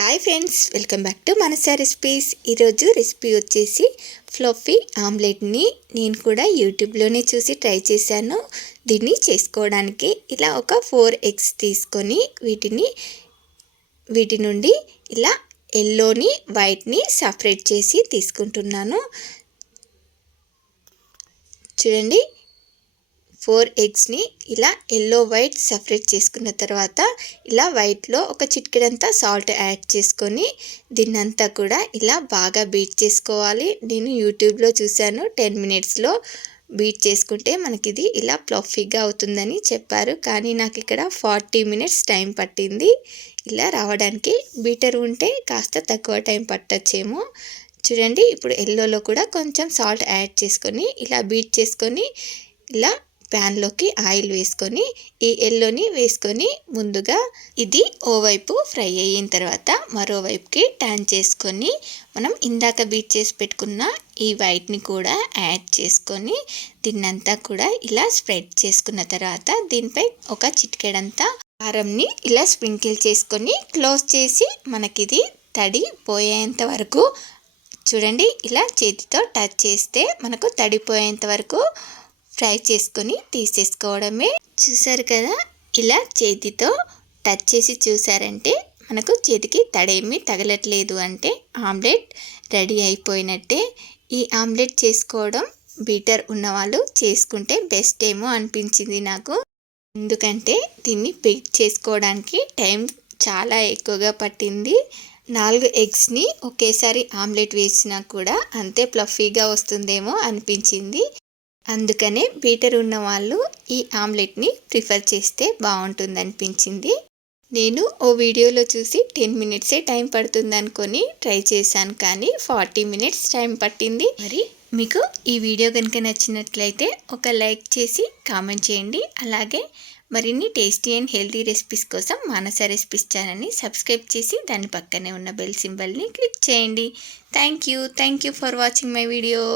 Hi friends, welcome back to Manasa recipes. ఈరోజు recipe వచ్చేసి fluffy ఆమ్లెట్ని నేను కూడా యూట్యూబ్లోనే చూసి ట్రై చేశాను. దీన్ని చేసుకోవడానికి ఇలా ఒక 4 ఎగ్స్ తీసుకొని వీటి నుండి ఇలా ఎల్లోని వైట్ని సపరేట్ చేసి తీసుకుంటున్నాను. చూడండి, 4 ఎగ్స్ని ఇలా ఎల్లో వైట్ సపరేట్ చేసుకున్న తర్వాత ఇలా వైట్లో ఒక చిటికెడంతా సాల్ట్ యాడ్ చేసుకొని దీన్నంతా కూడా ఇలా బాగా బీట్ చేసుకోవాలి. నేను యూట్యూబ్లో చూశాను, 10 మినిట్స్లో బీట్ చేసుకుంటే మనకి ఇది ఇలా ఫ్లఫీగా అవుతుందని చెప్పారు. కానీ నాకు ఇక్కడ 40 మినిట్స్ టైం పట్టింది ఇలా రావడానికి. బీటర్ ఉంటే కాస్త తక్కువ టైం పట్టచ్చేమో. చూడండి, ఇప్పుడు ఎల్లోలో కూడా కొంచెం సాల్ట్ యాడ్ చేసుకొని ఇలా బీట్ చేసుకొని ఇలా ప్యాన్లోకి ఆయిల్ వేసుకొని ఈ ఎల్లోని వేసుకొని ముందుగా ఇది ఓవైపు ఫ్రై అయిన తర్వాత మరోవైపుకి టర్న్ చేసుకొని మనం ఇందాక బీట్ చేసి పెట్టుకున్న ఈ వైట్ని కూడా యాడ్ చేసుకొని దీన్నంతా కూడా ఇలా స్ప్రెడ్ చేసుకున్న తర్వాత దీనిపై ఒక చిటికెడంతా కారంని ఇలా స్ప్రింకిల్ చేసుకొని క్లోజ్ చేసి మనకిది తడి పోయేంత వరకు చూడండి, ఇలా చేతితో టచ్ చేస్తే మనకు తడిపోయేంత వరకు ఫ్రై చేసుకొని తీసేసుకోవడమే. చూసారు కదా, ఇలా చేతితో టచ్ చేసి చూసారంటే మనకు చేతికి తడేమీ తగలట్లేదు అంటే ఆమ్లెట్ రెడీ అయిపోయినట్టే. ఈ ఆమ్లెట్ చేసుకోవడం బీటర్ ఉన్నవాళ్ళు చేసుకుంటే బెస్ట్ ఏమో అనిపించింది నాకు. ఎందుకంటే దీన్ని బీట్ చేసుకోవడానికి టైం చాలా ఎక్కువగా పట్టింది. 4 ఎగ్స్ని ఒకేసారి ఆమ్లెట్ వేసినా కూడా అంతే ఫ్లఫీగా వస్తుందేమో అనిపించింది. అందుకనే బీటర్ ఉన్న వాళ్ళు ఈ ఆమ్లెట్ని ప్రిఫర్ చేస్తే బాగుంటుంది అనిపించింది. నేను ఓ వీడియోలో చూసి 10 మినిట్సే టైం పడుతుంది అనుకొని ట్రై చేశాను, కానీ 40 మినిట్స్ టైం పట్టింది. మరి మీకు ఈ వీడియో కనుక నచ్చినట్లయితే ఒక లైక్ చేసి కామెంట్ చేయండి. అలాగే మరిన్ని టేస్టీ అండ్ హెల్తీ రెసిపీస్ కోసం మానస రెసిపీస్ ఛానల్ని సబ్స్క్రైబ్ చేసి దాని పక్కనే ఉన్న బెల్ సింబల్ని క్లిక్ చేయండి. Thank you for watching my video.